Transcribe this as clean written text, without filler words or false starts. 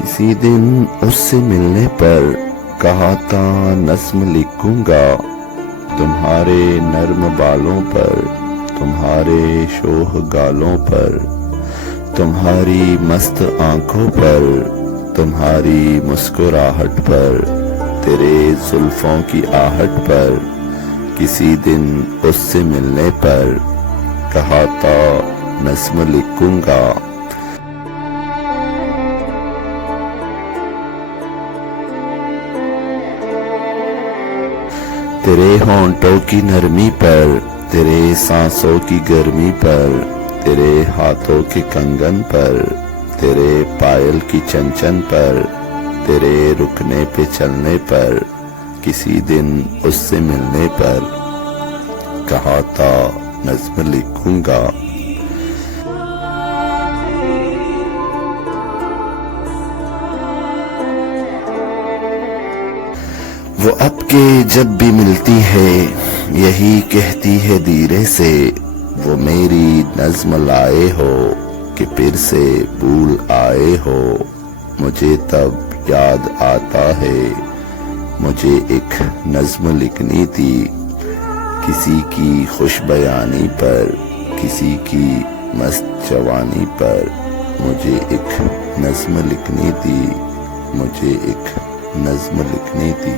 کسی دن اس سے ملنے پر کہا تھا نظم لکھوں گا، تمہارے نرم بالوں پر، تمہارے شوخ گالوں پر، تمہاری مست آنکھوں پر، تمہاری مسکراہٹ پر، تیرے زلفوں کی آہٹ پر۔ کسی دن اس سے ملنے پر کہا تھا نظم لکھوں گا۔ تیرے ہونٹوں کی نرمی پر، تیرے سانسوں کی گرمی پر، تیرے ہاتھوں کے کنگن پر، تیرے پائل کی چنچن پر، تیرے رکنے پہ چلنے پر، کسی دن اس سے ملنے پر کہا تھا نظم لکھوں گا۔ وہ اب کے جب بھی ملتی ہے یہی کہتی ہے دھیرے سے، وہ میری نظم لائے ہو کہ پھر سے بھول آئے ہو۔ مجھے تب یاد آتا ہے مجھے ایک نظم لکھنی تھی، کسی کی خوش بیانی پر، کسی کی مست جوانی پر۔ مجھے ایک نظم لکھنی تھی، مجھے ایک نظم لکھنی تھی۔